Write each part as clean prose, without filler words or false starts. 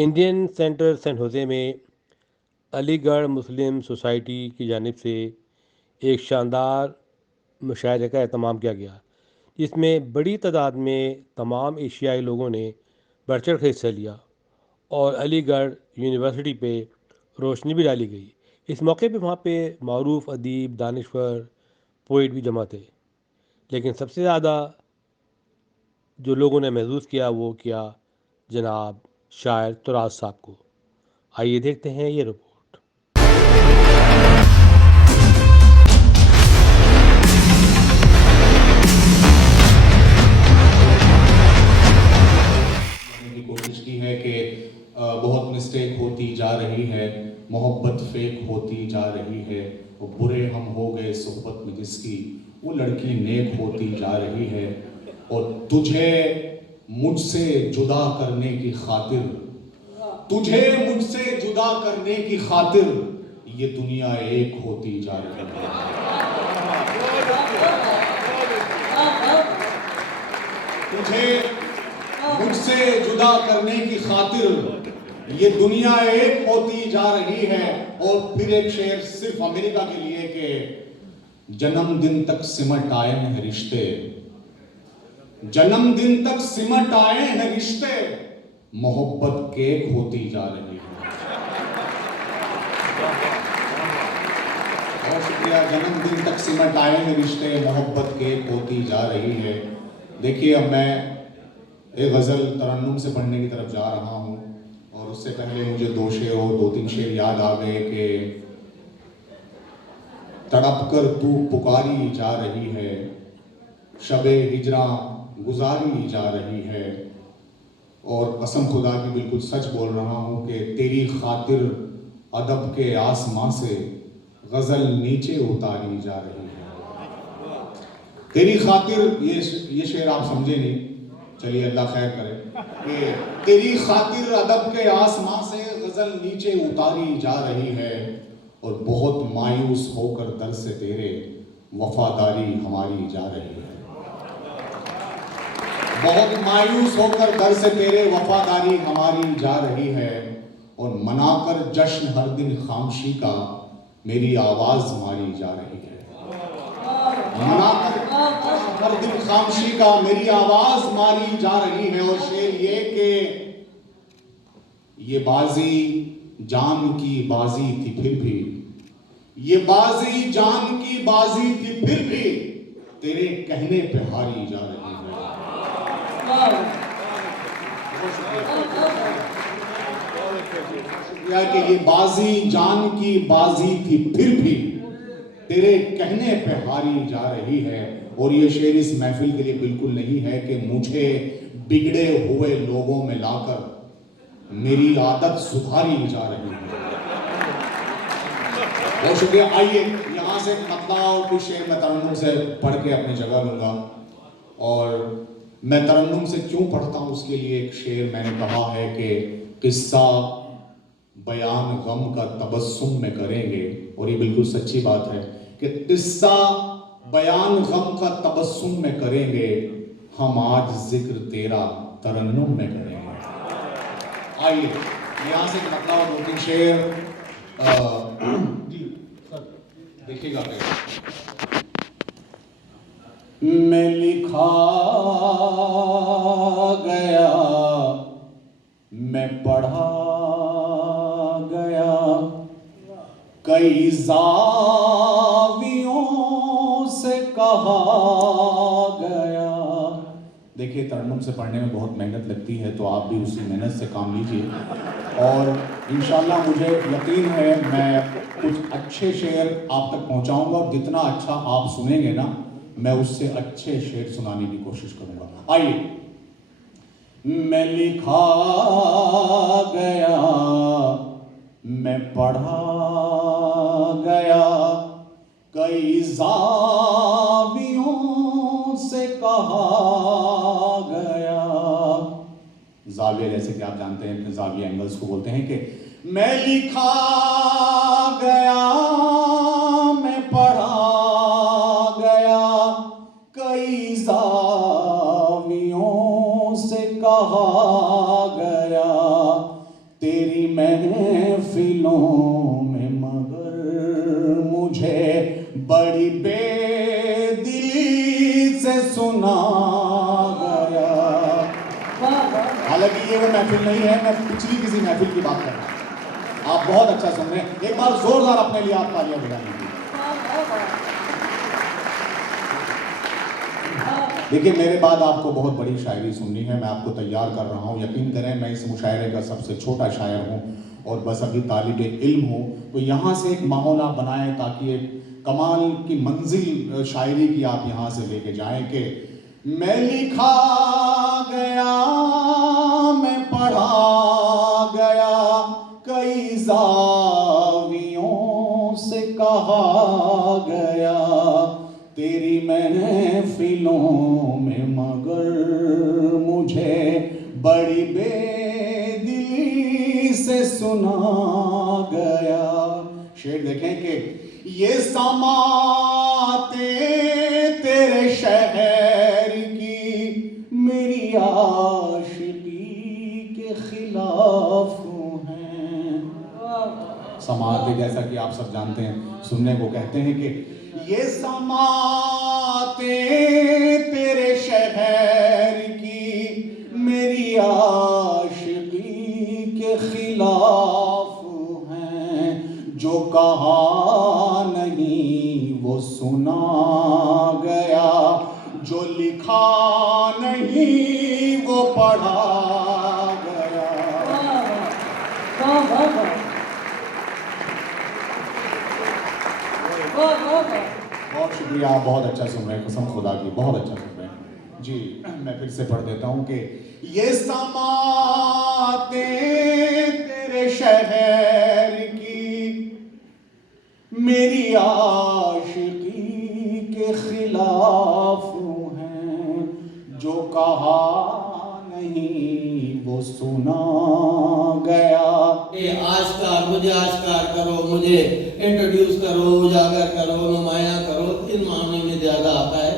Indian centre San Jose में अलीगढ़ मुस्लिम society की जानिब से एक शानदार मुशायरे का एहतमाम किया गया, जिसमें बड़ी तादाद में तमाम एशियाई लोगों ने बढ़ चढ़ कर हिस्सा लिया और अलीगढ़ यूनिवर्सिटी पे रोशनी भी डाली गई। इस मौके पे वहाँ पे मरूफ अदीब, दानिश्वर, पोइट भी जमा थे। लेकिन सबसे ज़्यादा जो लोगों ने महसूस किया वो किया जनाब शायर तुराज साहब को। आइए देखते हैं ये रिपोर्ट। की कोशिश की है कि बहुत मिस्टेक होती जा रही है, मोहब्बत फेक होती जा रही है, वो बुरे हम हो गए सोहबत में जिसकी, वो लड़की नेक होती जा रही है। और तुझे मुझसे जुदा करने की खातिर, तुझे मुझसे जुदा करने की खातिर ये दुनिया एक होती जा रही है। तुझे मुझसे जुदा करने की खातिर ये दुनिया एक होती जा रही है। और फिर एक शेर सिर्फ अमेरिका के लिए कि जन्मदिन तक सिमट आए हैं रिश्ते, जन्मदिन तक सिमट आए हैं रिश्ते, मोहब्बत केक होती जा रही है। बहुत शुक्रिया। जन्मदिन तक सिमट आए हैं रिश्ते, मोहब्बत केक होती जा रही है। देखिए, अब मैं एक गज़ल तरन्नुम से पढ़ने की तरफ जा रहा हूँ, और उससे पहले मुझे दो शेर और दो तीन शेर याद आ गए कि तड़प कर तू पुकारी जा रही है, शबे हिजरा गुजारी जा रही है। और कसम खुदा की बिल्कुल सच बोल रहा हूँ कि तेरी खातिर अदब के आसमां से गज़ल नीचे उतारी जा रही है। तेरी खातिर, ये शेर आप समझे नहीं, चलिए अल्लाह खैर करे, कि तेरी खातिर अदब के आसमां से गजल नीचे उतारी जा रही है, और बहुत मायूस होकर दर से तेरे वफादारी हमारी जा रही है। बहुत मायूस होकर दर से तेरे वफादारी हमारी जा रही है। और मनाकर जश्न हर दिन खामोशी का मेरी आवाज मारी जा रही है। मनाकर हर दिन खामोशी का मेरी आवाज मारी जा रही है। और शेर ये कि ये बाजी जान की बाजी थी फिर भी, ये बाजी जान की बाजी थी फिर भी, तेरे कहने पे हारी जा रही है। शुक्रिया कि ये बाजी जान की बाजी थी फिर भी, तेरे कहने पे हारी जा रही है। और ये शेर इस महफिल के लिए बिल्कुल नहीं है कि मुझे बिगड़े हुए लोगों में लाकर मेरी आदत सुधारी जा रही है। बहुत शुक्रिया। आइए यहाँ से मतलब और कुछ शेर मैं तरन्नुम से पढ़ के अपनी जगह लूंगा। और मैं तरन्नुम से क्यों पढ़ता हूँ उसके लिए एक शेर मैंने कहा है कि किस्सा बयान गम का तबस्सुम में करेंगे। और ये बिल्कुल सच्ची बात है कि किस्सा बयान गम का तबस्सुम में करेंगे, हम आज जिक्र तेरा तरन्नुम में करेंगे। आइए यहाँ से मतलब दो तीन शेर देखिएगा। मैं लिखा गया, मैं पढ़ा गया, कई जावियों से कहा गया। देखिए, तरन्नुम से पढ़ने में बहुत मेहनत लगती है, तो आप भी उसी मेहनत से काम लीजिए। और इंशाल्लाह मुझे यकीन है मैं कुछ अच्छे शेर आप तक पहुंचाऊंगा, और जितना अच्छा आप सुनेंगे ना, मैं उससे अच्छे शेर सुनाने की कोशिश करूंगा। आइए। मैं लिखा गया, मैं पढ़ा गया, कई जावियों से कहा गया। जाविया जैसे कि आप जानते हैं, जाविया एंगल्स को बोलते हैं कि मैं लिखा गया, मैं पढ़ा गया, कई जावियों से कहा गया, फिलों में, मगर मुझे बड़ी बेदिली से सुना गया। हालांकि ये वो महफिल नहीं है, मैं पिछली किसी महफिल की बात कर रहा हूं। आप बहुत अच्छा सुन रहे हैं। एक बार जोरदार अपने लिए आप तालियां बजा लीजिए। देखिए, मेरे बाद आपको बहुत बड़ी शायरी सुननी है, मैं आपको तैयार कर रहा हूँ। यकीन करें, मैं इस मुशायरे का सबसे छोटा शायर हूँ और बस अभी तालिब इल्म हूँ। तो यहाँ से एक माहौल आप बनाएं ताकि एक कमाल की मंजिल शायरी की आप यहाँ से लेके जाएं कि मैं लिखा गया, मैं पढ़ा गया, कई जावियों से कहा गया तेरी महफिलों में, मगर मुझे बड़ी बेदिली से सुना गया। शेर देखें कि ये समाते तेरे शहर की मेरी आशिकी के खिलाफ हैं। समाते, जैसा कि आप सब जानते हैं, सुनने को कहते हैं कि ये समाते तेरे शहर की मेरी आशिकी के खिलाफ हैं। जो कहा नहीं वो सुना गया, जो लिखा नहीं वो पढ़ा गया। बहुत शुक्रिया, आप बहुत अच्छा सुन रहे हैं, कसम खुदा की बहुत अच्छा सुन रहे हैं जी। मैं फिर से पढ़ देता हूँ कि ये समाते तेरे शहर की मेरी आशिकी के खिलाफ हैं। जो कहा नहीं वो सुना गया। आश्कार, मुझे आश्कार करो, मुझे इंट्रोड्यूस करो, उजागर करो, नुमाया करो, इन मामले में ज्यादा आता है।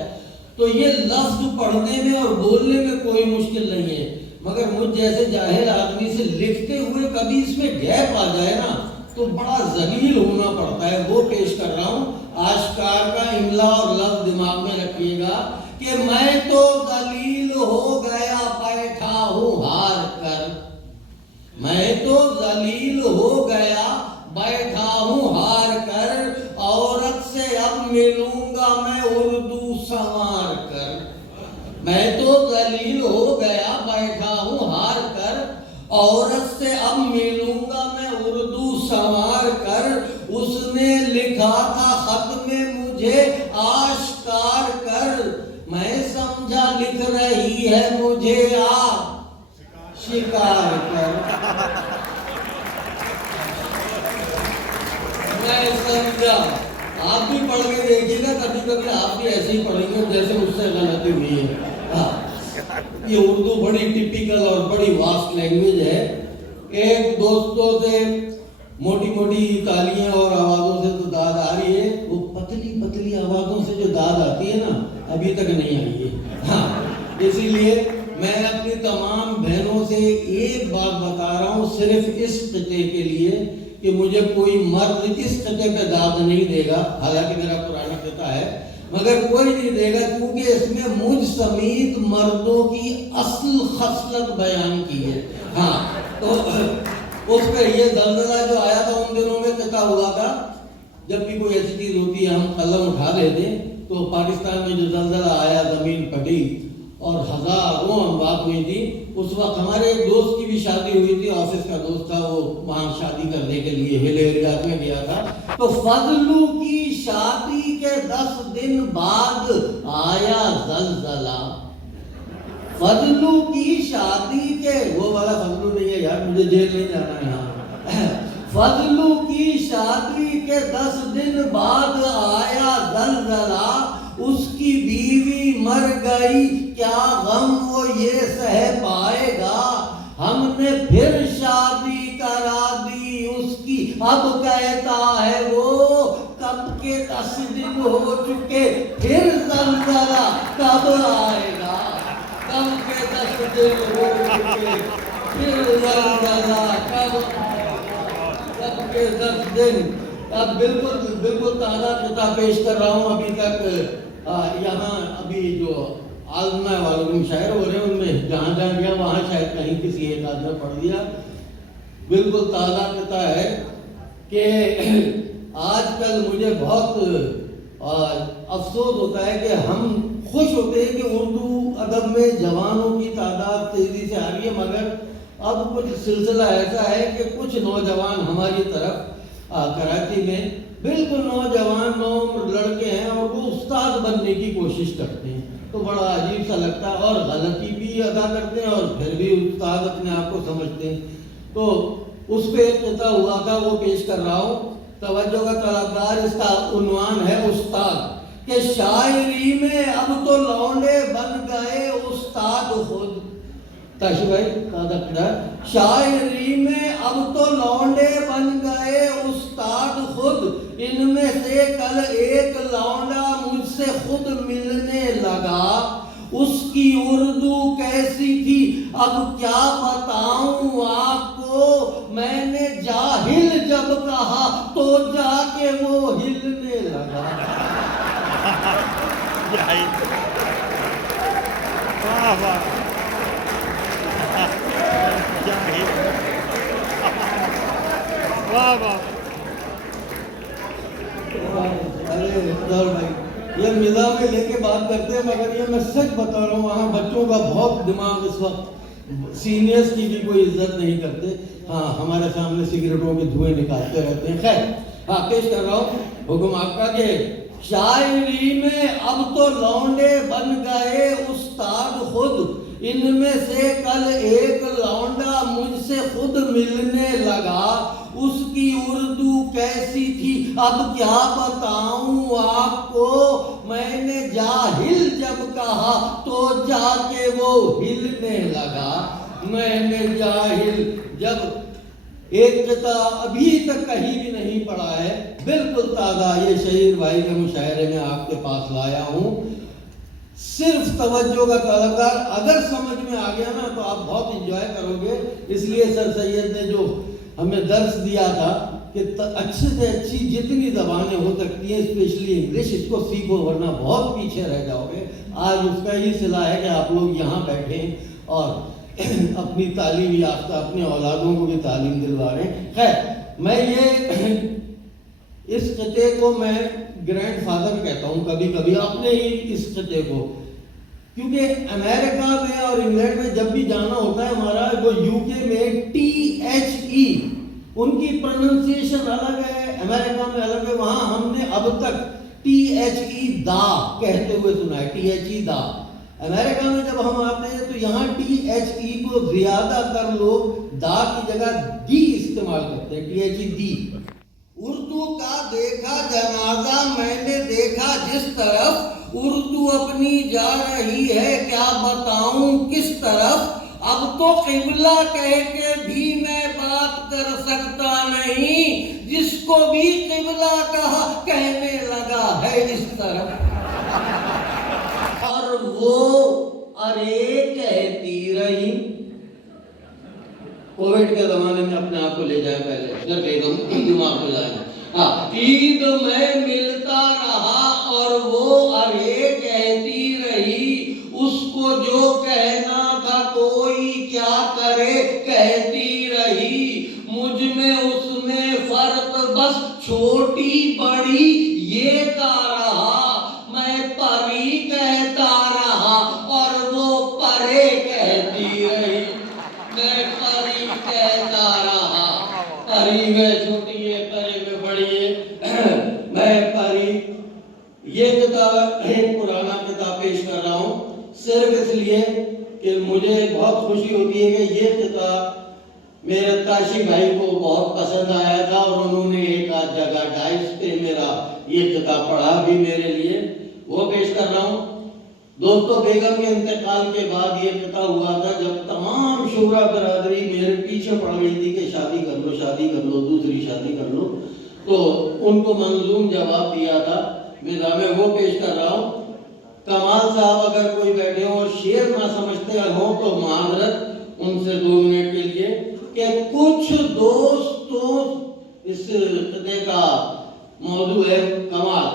तो ये लफ्ज पढ़ने में और बोलने में कोई मुश्किल नहीं है, मगर मुझ जैसे जाहिल आदमी से लिखते हुए कभी इसमें गैप आ जाए ना तो बड़ा जलील होना पड़ता है। वो पेश कर रहा हूँ। आश्कार का इमला और लफ्ज दिमाग में रखिएगा कि मैं तो जलील हो गया बैठा हूँ हार कर, मैं तो जलील हो गया बैठा हूँ हार कर, औरत से अब मिलूंगा मैं उर्दू संवार कर। मैं तो जलील हो गया बैठा हूँ हार कर, औरत से अब मिलूंगा मैं उर्दू संवार कर। उसने लिखा था खत में मुझे आश्कार कर, मैं समझा लिख रही है मुझे आप शिकार कर। मैं समझा, आप भी पढ़ के देखिएगा, कभी कभी आप भी ऐसे ही पढ़ेंगे जैसे मुझसे गलती हुई है। ये उर्दू बड़ी टिपिकल और बड़ी वास्ट लैंग्वेज है। एक दोस्तों से मोटी मोटी तालियां और आवाजों से तो दाद आ रही है, वो पतली पतली आवाजों से जो दाद आती है ना, अभी तक नहीं आई है। हाँ, इसीलिए मैं अपनी तमाम बहनों से एक बात बता रहा हूँ, सिर्फ इस कते के लिए कि मुझे कोई मर्द इस कते पे दाद नहीं देगा। हालांकि मेरा पुराना कता है, मगर कोई नहीं देगा, क्योंकि इसमें मुझ समेत मर्दों की असल खसलत बयान की है। हाँ, तो उस पर ये दलदला जो आया था उन दिनों में कता हुआ था, जब भी कोई ऐसी चीज होती है हम कलम उठा लेते। तो पाकिस्तान में जो दलदला आया, जमीन फटी और हजारों अमवात हुई थी। उस वक्त हमारे एक दोस्त की भी शादी हुई थी, ऑफिस का दोस्त था, वो वहां शादी करने के लिए हिल एरिया में गया था। तो फजलू की शादी के 10 दिन बाद आया जलजला। फजलू की शादी के, वो वाला फजलू नहीं है यार, मुझे जेल नहीं जाना है यहाँ। फजलू की शादी के 10 दिन बाद आया जलजला, उसकी बीवी मर गई, क्या गम वो ये सह पाएगा। हमने फिर शादी करा दी उसकी, अब कहता है वो कब के 10 दिन हो चुके, फिर जलजला कब आएगा। कब के 10 दिन हो चुके, फिर जलजला कब आएगा। के 10 दिन अब बिल्कुल बिल्कुल ताज़ा किताब पेश कर रहा हूँ। अभी तक यहाँ अभी जो आज़मा वालों में शायर हो रहे हैं उनमें जहाँ जहाँ गया वहाँ शायद कहीं किसी एक आदमी ने पढ़ दिया। बिल्कुल ताज़ा किताब है कि आजकल मुझे बहुत अफसोस होता है कि हम खुश होते हैं कि उर्दू अदब में जवानों की तादाद तेज़ी से आ रही है, मगर अब कुछ सिलसिला ऐसा है कि कुछ नौजवान हमारी तरफ कराची में बिल्कुल नौजवान लड़के हैं और वो उस्ताद बनने की कोशिश करते हैं, तो बड़ा अजीब सा लगता है और गलती भी अदा करते हैं और फिर भी उस्ताद अपने आप को समझते हैं। तो उस पर एक किताब हुआ था, वो पेश कर रहा हूँ। तवज्जो का तलबगार, इसका उन्वान है उस्ताद के शायरी में अब तो लौंडे बन गए उस्ताद खुद। ताशी भाई शायरी में अब तो लौंडे बन गए उस्ताद खुद, इनमें से कल एक लौंडा मुझसे खुद मिलने लगा, उसकी उर्दू कैसी थी अब क्या बताऊं आपको, मैंने जाहिल जब कहा तो जाके वो हिलने लगा। वाह वाह, वाह वाह। अरे भाई, ये मिला में लेके बात करते हैं, मगर ये मैं सच बता रहा हूँ, वहाँ बच्चों का बहुत दिमाग इस वक्त, सीनियर्स की भी कोई इज्जत नहीं करते। हाँ, हमारे सामने सिगरेटों के धुएं निकालते रहते हैं। खैर, हाँ पेश कर रहा हूँ हुक्म आपका के शायरी में अब तो लौंडे बन गए उस्ताद खुद, इनमें से कल एक लौंडा मुझसे खुद मिलने लगा, उसकी उर्दू कैसी थी अब क्या बताऊं आपको, मैंने जाहिल जब कहा तो जाके वो हिलने लगा, मैंने जाहिल जब। एक किताब अभी तक कहीं भी नहीं पढ़ा है, बिल्कुल ताज़ा, ये शहीर भाई के मुशायरे में आपके पास लाया हूँ। सिर्फ तवज्जो का तलबगार अगर समझ में आ गया ना तो आप बहुत इंजॉय करोगे। इसलिए सर सैयद ने जो हमें दर्स दिया था कि अच्छे से अच्छी जितनी ज़बानें हो सकती हैं, स्पेशली इंग्लिश, इसको सीखो वरना बहुत पीछे रह जाओगे। आज उसका ही सिला है कि आप लोग यहाँ बैठे और अपनी तालीम याफ्ता अपने औलादों को भी तालीम दिलवा रहे हैं। खैर, मैं ये इस खिते को मैं ग्रैंडफादर कहता हूँ कभी कभी अपने ही इस खिते को, क्योंकि अमेरिका में और इंग्लैंड में जब भी जाना होता है हमारा, वो यूके में THE उनकी प्रोनाउंसिएशन अलग है, अमेरिका में अलग है। वहाँ हमने अब तक THE दा कहते हुए सुना है, THE दा। अमेरिका में जब हम आते हैं तो यहाँ THE को ज्यादातर लोग दा की जगह दी इस्तेमाल करते हैं, THE दी। उर्दू का देखा जनाजा मैंने देखा जिस तरफ, उर्दू अपनी जा रही है क्या बताऊं किस तरफ, अब तो किबला कह के भी मैं बात कर सकता नहीं, जिसको भी किबला कहा कहने लगा है इस तरफ, और वो अरे कहती रही। कोविड के जमाने में अपने आप को ले जाए पहले, जब बेगम दिमाग को लाए। हाँ, ईद में मिलता रहा और वो अरे कहती रही, उसको जो कहना था कोई क्या करे कहती रही, मुझ में उसमें फर्क बस छोटी बड़ी ये का रहा, मैं परी कहता रहा और वो परे कहती रही, मैं परी कहता रहा, परी में छोटी है परे में बड़ी है, मैं परी। ये किताब एक पुराना किताब पेश कर रहा हूँ सिर्फ इसलिए कि मुझे बहुत खुशी होती है कि ये किताब मेरे ताशी भाई को बहुत पसंद आया था और उन्होंने एक आध जगह डाइस पे मेरा ये किताब पढ़ा भी मेरे लिए, वो पेश कर रहा हूँ। दोस्तों, बेगम के इंतकाल के बाद ये किताब हुआ था जब तमाम शूरा बरादरी मेरे पीछे पड़ गई थी कि शादी कर लो, दूसरी शादी कर लो, तो उनको मंजूम जवाब दिया था। मैं वो पेश कर रहा हूँ। कमाल साहब अगर कोई बैठे हो और शेर ना समझते हो तो माजरत उनसे 2 मिनट के लिए, कि कुछ दोस्तों इस कथन का मौजू है कमाल।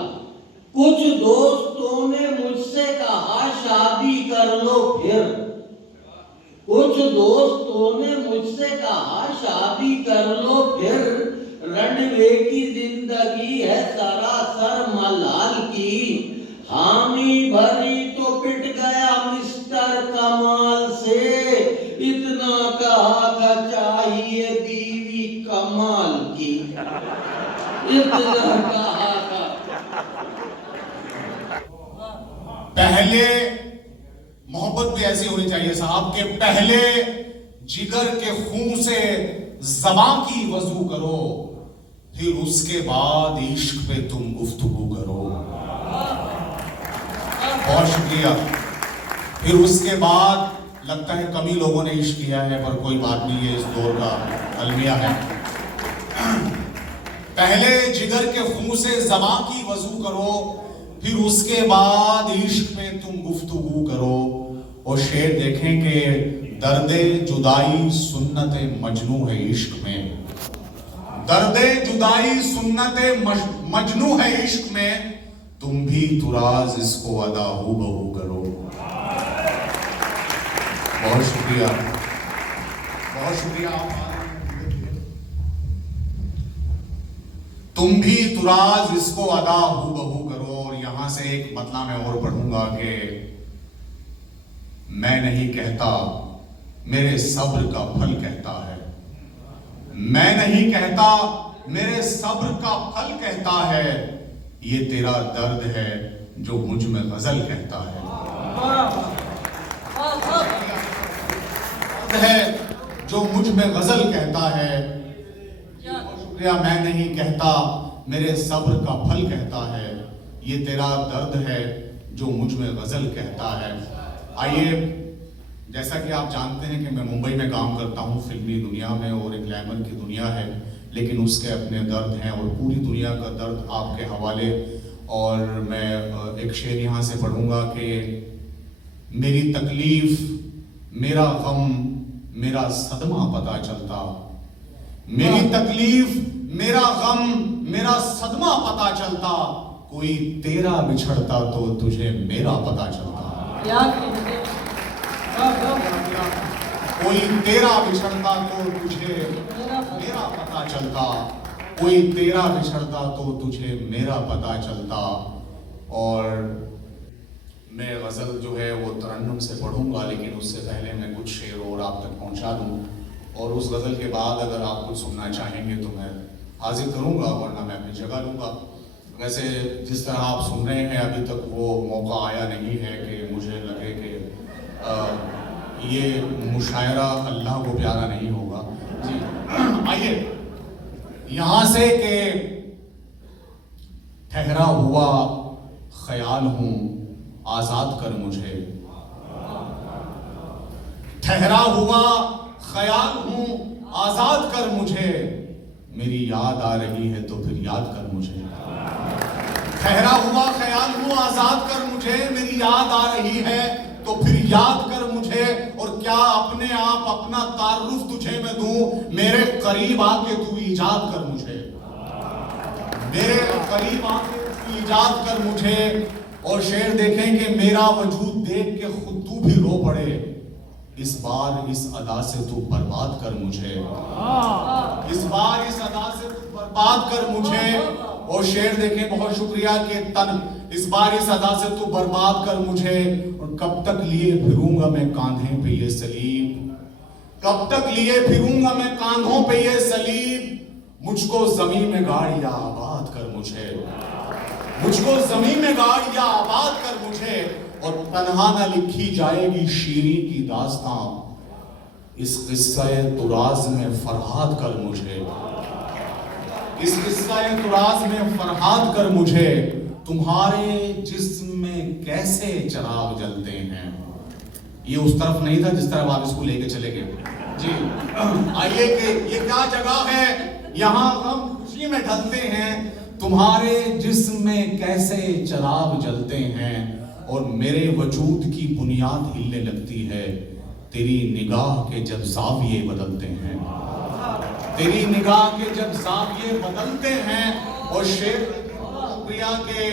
कुछ दोस्तों ने मुझसे कहा शादी कर लो फिर, कुछ दोस्तों ने मुझसे कहा शादी कर लो फिर, रनवे की जिंदगी है सरासर मलाल की, हामी भरी तो पिट गया मिस्टर कमाल से, इतना कहा था चाहिए बीवी कमाल की, इतना कहा था। पहले मोहब्बत भी ऐसी होनी चाहिए साहब के पहले जिगर के खून से ज़बां की वजू करो, फिर उसके बाद इश्क पे तुम गुफ्तगू करो। बहुत शुक्रिया। फिर उसके बाद लगता है कम ही लोगों ने इश्क किया है, पर कोई बात नहीं, है इस दौर का अलमिया है। पहले जिगर के खून से ज़बां की वजू करो, फिर उसके बाद इश्क पे तुम गुफ्तगू करो। और शेर देखें कि दर्दे जुदाई सुन्नत मजनू है इश्क में, दर्दे जुदाई सुन्नत मजनू है इश्क में, तुम भी तुराज इसको अदा हू बहू करो। बहुत शुक्रिया, बहुत शुक्रिया। तुम भी तुराज इसको अदा हू बहू करो। और यहां से एक मतला मैं और पढ़ूंगा कि मैं नहीं कहता, मेरे सब्र का फल कहता है, मैं नहीं कहता, मेरे सब्र का फल कहता है, ये तेरा दर्द है जो मुझ में गजल कहता है, है जो मुझ में गजल कहता है। शुक्रिया। मैं नहीं कहता, मेरे सब्र का फल कहता है, ये तेरा दर्द है जो मुझ में गजल कहता है। आइए, जैसा कि आप जानते हैं कि मैं मुंबई में काम करता हूँ, फिल्मी दुनिया में, और एक ग्लैमर की दुनिया है, लेकिन उसके अपने दर्द हैं और पूरी दुनिया का दर्द आपके हवाले। और मैं एक शेर यहाँ से पढ़ूंगा कि मेरी तकलीफ, मेरा गम, मेरा सदमा पता चलता, मेरी तकलीफ, मेरा गम, मेरा सदमा पता चलता, कोई तेरा बिछड़ता तो तुझे मेरा पता चलता, कोई तेरा बिछड़ता तो तुझे मेरा पता चलता, कोई तेरा बिछड़ता तो तुझे मेरा पता चलता। और मैं गज़ल जो है वो तरन्नुम से पढ़ूंगा, लेकिन उससे पहले मैं कुछ शेर और आप तक पहुंचा दूं, और उस गज़ल के बाद अगर आप कुछ सुनना चाहेंगे तो मैं हाजिर करूंगा, वरना मैं अपनी जगह लूंगा। वैसे जिस तरह आप सुन रहे हैं, अभी तक वो मौका आया नहीं है कि मुझे लगे कि ये मुशायरा अल्लाह को प्यारा नहीं होगा। जी आइए यहाँ से कि ठहरा हुआ ख्याल हूँ, आज़ाद कर मुझे, ठहरा हुआ ख्याल हूँ, आज़ाद कर मुझे, मेरी याद आ रही है तो फिर याद कर मुझे, ठहरा हुआ ख्याल हूँ, आज़ाद कर मुझे, मेरी याद आ रही है तो फिर याद कर मुझे। और क्या अपने आप अपना तारुफ तुझे मैं दूं, मेरे करीब आके तू इजाद कर मुझे, मेरे करीब आके तू इजाद कर मुझे। और शेर देखें कि मेरा वजूद देख के खुद तू भी रो पड़े, इस बार इस अदा से तू बर्बाद कर मुझे, इस बार इस अदा से तू बर्बाद कर मुझे। और शेर देखें, बहुत शुक्रिया कि तन इस बार इस अदा से तू बर्बाद कर मुझे। और कब तक लिए फिरूंगा मैं कांधे पे ये सलीब, कब तक लिए फिरूंगा मैं कांधों पे ये सलीब, मुझको जमीन में गाड़ियां आबाद कर मुझे, मुझको जमीन में गाड़ियां आबाद कर मुझे। और तन्हा न लिखी जाएगी शीरी की दास्तां, इस किस्सा तुराज में फरहाद कर मुझे, इस किस्सा तुराज में फरहाद कर मुझे। तुम्हारे जिस्म में कैसे चिराग जलते हैं, ये उस तरफ नहीं था जिस तरफ आप इसको लेके चले गए। जी आइए कि ये क्या जगह है, यहाँ हम खुशी में ढलते हैं। तुम्हारे जिस्म में कैसे चिराग जलते हैं, और मेरे वजूद की बुनियाद हिलने लगती है, तेरी निगाह के जब ज़ाविये बदलते हैं। तेरी निगाह के जब ज़ाविये बदलते हैं और शेर प्रिया के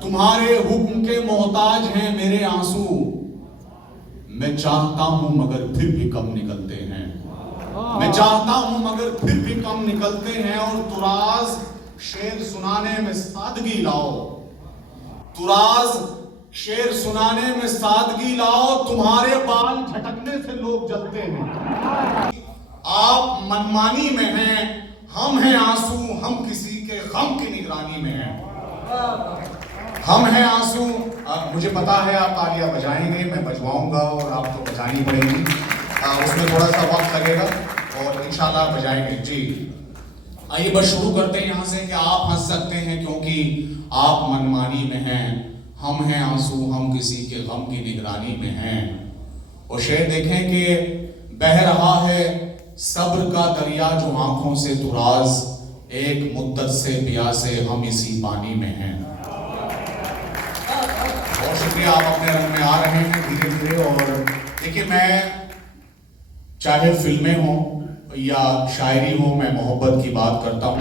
तुम्हारे हुक्म के मोहताज हैं मेरे आंसू, मैं चाहता हूं मगर फिर भी कम निकलते हैं, मैं चाहता हूं मगर फिर भी कम निकलते हैं। और तुराज शेर सुनाने में सादगी लाओ, तुराज शेर सुनाने में सादगी लाओ, तुम्हारे बाल झटकने से लोग जलते हैं। आप मनमानी में हैं, हम हैं आंसू, हम किसी के गम की निगरानी में हैं, हम हैं आंसू। मुझे पता है आप तालियां बजाएंगे, मैं बजवाऊंगा और आपको बजानी पड़ेगी, उसमें थोड़ा सा वक्त लगेगा और इंशाल्लाह बजाएंगे। जी आइए बस शुरू करते हैं यहाँ से कि आप हंस सकते हैं क्योंकि आप मनमानी में हैं, हम हैं आंसू, हम किसी के गम की निगरानी में हैं। और शेर देखें कि बह रहा है सब्र का दरिया जो आंखों से तुराज, एक मुद्दत से प्यासे हम इसी पानी में हैं। बहुत शुक्रिया, आप अपने रंग में आ रहे हैं धीरे धीरे। और देखिए, मैं चाहे फिल्में हों या शायरी हो, मैं मोहब्बत की बात करता हूँ।